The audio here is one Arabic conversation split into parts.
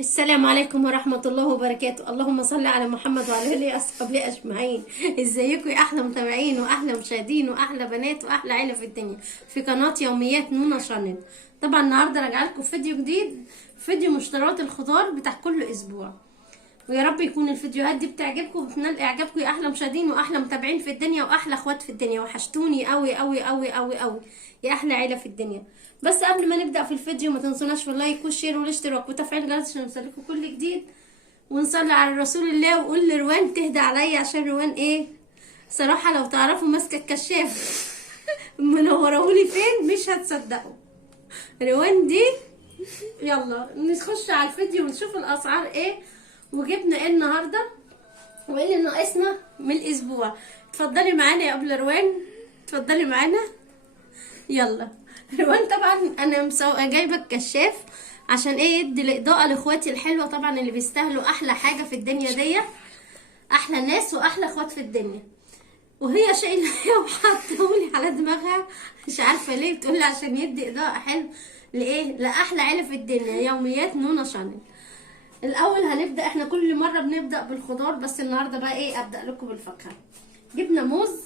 السلام عليكم ورحمة الله وبركاته. اللهم صل على محمد وعلى آله وأصحابه أجمعين. ازيكم يا أحلى متابعين وأحلى مشاهدين وأحلى بنات وأحلى عيلة في الدنيا في قناة يوميات نونا شانل. طبعا النهاردة راجعة لكم فيديو جديد، فيديو مشتريات الخضار بتاع كل أسبوع، ويا رب يكون الفيديوهات دي بتعجبكم وتنال إعجابكم يا أحلى مشاهدين وأحلى متابعين في الدنيا وأحلى أخوات في الدنيا. وحشتوني أوي أوي أوي أوي أوي يا أحلى عيلة في الدنيا. بس قبل ما نبدأ في الفيديو ما تنسوناش في اللايك والشير والاشتراك وتفعيل الجرس عشان يوصلكوا كل جديد، ونصلي على رسول الله وقول لروان تهدى عليا عشان روان ايه صراحة لو تعرفوا ماسكة الكشاف منورهولي فين مش هتصدقوا. روان دي يلا نخش على الفيديو ونشوف الأسعار ايه وجبنا ايه النهاردة وايه اللي ناقصنا من الأسبوع. اتفضلي معانا يا قبل روان، اتفضلي معانا يلا. روان طبعا انا جايبه الكشاف عشان ايه يدي الاضاءه لاخواتي الحلوه طبعا اللي بيستاهلوا احلى حاجه في الدنيا دي، احلى ناس واحلى اخوات في الدنيا. وهي شايله وحاطهولي على دماغها مش عارفه ليه، بتقولي عشان يدي اضاءه حلو لايه لاحلى عيله في الدنيا يوميات نونا شانل. الاول هنبدا، احنا كل مره بنبدا بالخضار بس النهارده بقى ايه ابدا لكم بالفاكهه. جبنا موز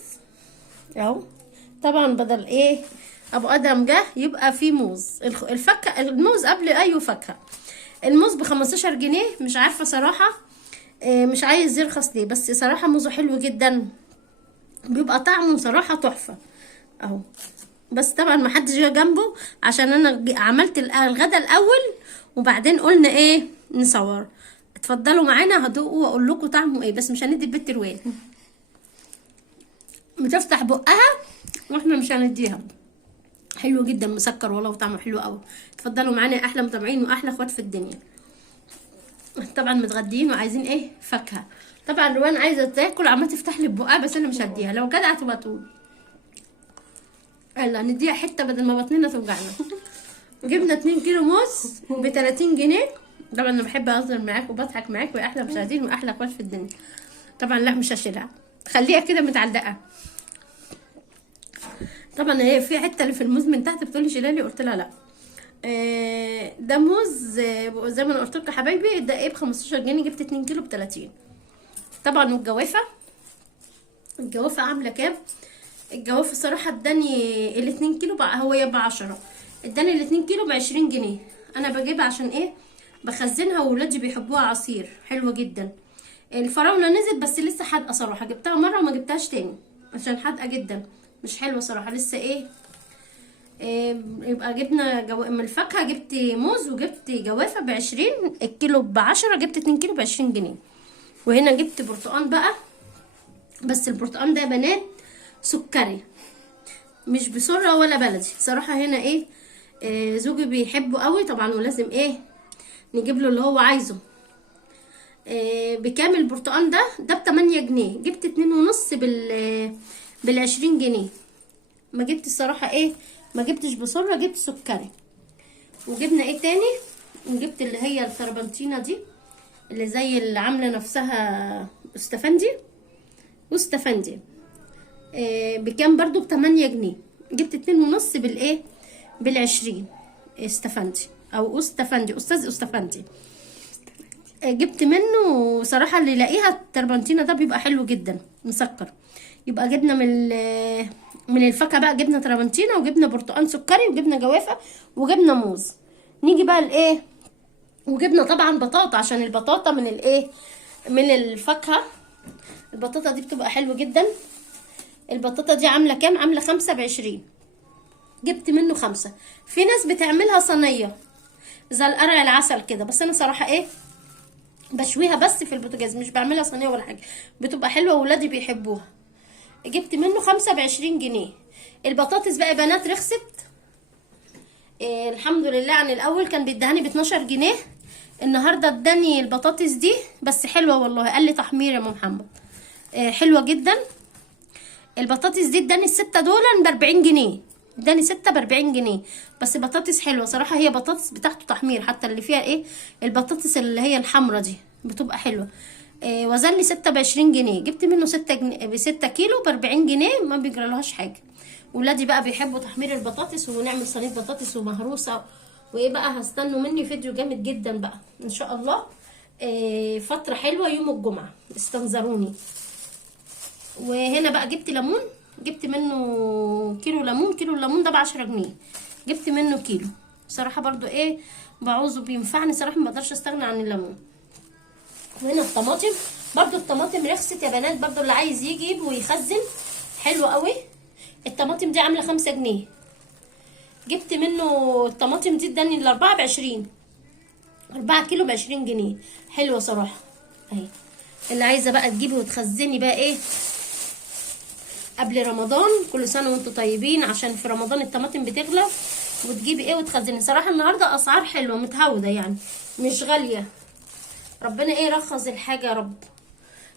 اهو، طبعا بدل ايه ابو ادم جه يبقى في موز. الفاكهه الموز قبل اي فاكهه. الموز ب15 جنيه، مش عارفه صراحه مش عايز يرخص ليه، بس صراحه موزه حلو جدا، بيبقى طعمه صراحه تحفه اهو. بس طبعا ما حدش جه جنبه عشان انا عملت الغدا الاول وبعدين قلنا ايه نصور. اتفضلوا معانا هدوقوا واقول لكم طعمه ايه، بس مش هندي البت روان بتفتح بقها واحنا مش هنديها. حلو جدا مسكر والله وطعمه حلو قوي. اتفضلوا معانا يا احلى متابعين واحلى اخوات في الدنيا. طبعا متغديين وعايزين ايه فاكهه. طبعا روان عايزه تاكل عماله تفتح لي بقها بس انا مش هديها، لو جدعه تبقى تقول يلا نديها حته بدل ما بطننا توجعنا. جبنا 2 كيلو موز ب 30 جنيه. طبعا انا بحب اهزر معاك وبضحك معاك يا احلى مشاهدين واحلى اخوات في الدنيا. طبعا لا مش هشيلها، خليها كده متعلقه. طبعا هي في حته اللي في الموز من تحت بتقولي شيلها لي، قلت لها لا. ده موز زي ما انا قلت لكم يا حبايبي، ده ايه ب15 جنيه، جبت 2 كيلو ب30. طبعا الجوافه عامله كام؟ الجوافه الصراحه اداني ال2 كيلو هو يا ب10، اداني ال2 كيلو ب20 جنيه. انا بجيبها عشان ايه بخزنها وولادي بيحبوها عصير، حلوه جدا. الفراوله نزلت بس لسه حادقه صراحه، جبتها مره وما جبتهاش تاني عشان حادقه جدا مش حلوه صراحه لسه ايه. يبقى جبنا من الفاكهه جبت موز وجبت جوافه ب20، الكيلو ب10، جبت 2 كيلو ب20 جنيه. وهنا جبت برتقان بقى، بس البرتقان ده يا بنات سكري مش بسره ولا بلدي صراحه. هنا ايه زوجي بيحبه قوي طبعا ولازم ايه نجيب له اللي هو عايزه. بكام البرتقان ده ب8 جنيه، جبت 2.5 بال20 جنيه. ما جبت الصراحه ايه ما جبتش بسره، جبت سكري. وجبنا ايه تاني، وجبت اللي هي التربنتينه دي اللي زي اللي عامله نفسها واستفندي بكام برضو ب8 جنيه، جبت 2.5 بالايه بال20 استفندي او استاذ استفندي. جبت منه صراحه اللي يلاقيها التربنتينه ده بيبقى حلو جدا مسكر. يبقى جبنا من الفاكهه بقى، جبنا ترابنتينا وجبنا برتقان سكري وجبنا جوافه وجبنا موز. نيجي بقى لايه، وجبنا طبعا بطاطا عشان البطاطا من الفاكهه. البطاطا دي بتبقى حلوه جدا. البطاطا دي عامله كام؟ عامله 5 ب20، جبت منه 5. في ناس بتعملها صينيه زي القرع العسل كده، بس انا صراحه ايه بشويها بس في البوتاجاز، مش بعملها صينيه ولا حاجه، بتبقى حلوه وولادي بيحبوها. جبت منه 5 ب20 جنيه. البطاطس بقى بنات رخصت الحمد لله، عن الاول كان بيدهاني ب12 جنيه، النهارده اداني البطاطس دي بس حلوه والله، قال لي تحمير يا ام محمد حلوه جدا. البطاطس دي اداني ال6 دول ب40 جنيه، اداني 6 ب40 جنيه، بس بطاطس حلوه صراحه. هي بطاطس بتاعته تحمير، حتى اللي فيها ايه البطاطس اللي هي الحمرا دي بتبقى حلوه. وزن لي 6 ب20 جنيه، جبت منه 6 جنيه ب6 كيلو ب40 جنيه، ما بيجرالهاش حاجه. ولادي بقى بيحبوا تحمير البطاطس ونعمل صينيه بطاطس ومهروسه وايه بقى، هستنوا مني فيديو جامد جدا بقى ان شاء الله. فترة حلوة يوم الجمعة، استنظروني. وهنا بقى جبت ليمون، جبت منه كيلو ليمون. كيلو الليمون ده ب10 جنيه، جبت منه كيلو. صراحة برضو ايه، بعوزه بينفعني صراحة، ما بقدرش استغنى عن الليمون. وهنا الطماطم، برضو الطماطم رخصت يا بنات، برضو اللي عايز يجيب ويخزن حلو قوي. الطماطم دي عاملة 5 جنيه، جبت منه الطماطم دي اداني الاربعة ب20، 4 كيلو ب20 جنيه، حلوة صراحة اهي. اللي عايزة بقى تجيبي وتخزني بقى ايه قبل رمضان، كل سنة وانتم طيبين، عشان في رمضان الطماطم بتغلى، وتجيبي ايه وتخزني. صراحة النهاردة اسعار حلوة متهاودة يعني، مش غالية. ربنا ايه رخص الحاجة يا رب،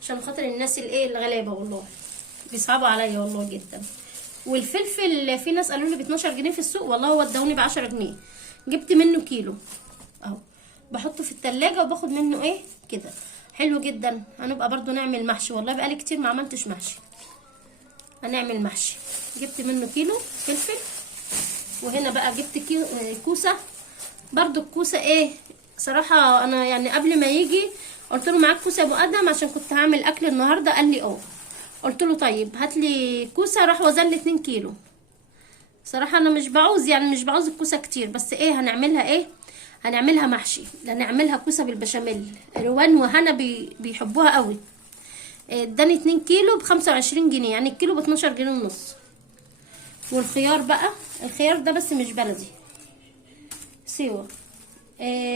عشان خاطر الناس الايه الغلابة، والله بيصعبوا عليا والله جدا. والفلفل في ناس قالوا لي ب12 جنيه في السوق، والله هو اداوني ب10 جنيه، جبت منه كيلو اهو، بحطه في التلاجة وباخد منه ايه كده، حلو جدا. هنبقى برضو نعمل محشي، والله بقالي كتير ما عملتش محشي، هنعمل محشي. جبت منه كيلو فلفل. وهنا بقى جبت كوسه، برضو الكوسه ايه صراحه، انا يعني قبل ما يجي قلت له معاك كوسه يا ابو ادم، عشان كنت هعمل اكل النهارده، قال لي اه. قلت له طيب هات لي كوسه، راح وزن لي 2 كيلو. صراحه انا مش بعوز يعني، مش بعوز الكوسه كتير، بس ايه هنعملها ايه، هنعملها محشي، هنعملها كوسه بالبشاميل. روان وهنا بيحبوها قوي. اداني 2 كيلو ب25 جنيه، يعني الكيلو ب12 جنيه ونص. والخيار بقى، الخيار ده بس مش بلدي سوا،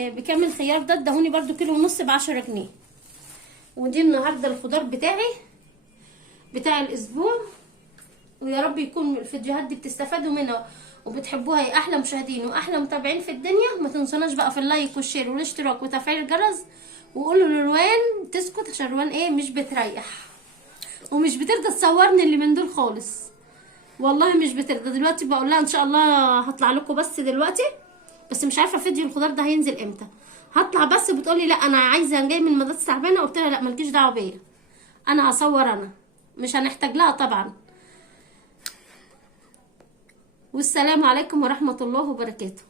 بكام الخيار ده؟ ادهوني برضو كيلو ونص ب10 جنيه. ودي النهارده الخضار بتاع الاسبوع. ويا رب يكون الفيديوهات دي بتستفادوا منها وبتحبوها يا احلى مشاهدين واحلى متابعين في الدنيا. ما تنسوناش بقى في اللايك والشير والاشتراك وتفعيل الجرس، وقولوا لروان تسكت، عشان روان ايه مش بتريح ومش بترضى تصورني اللي من دول خالص، والله مش بترضى. دلوقتي بقول لها ان شاء الله هطلع لكم، بس دلوقتي بس مش عارفه فيديو الخضار ده هينزل امتى، هطلع بس. بتقولي لا انا عايزه، جاي من المدرسه تعبانه، قلت لها لا مالكيش دعوه بيا، انا هصور، انا مش هنحتاج لها طبعا. والسلام عليكم ورحمه الله وبركاته.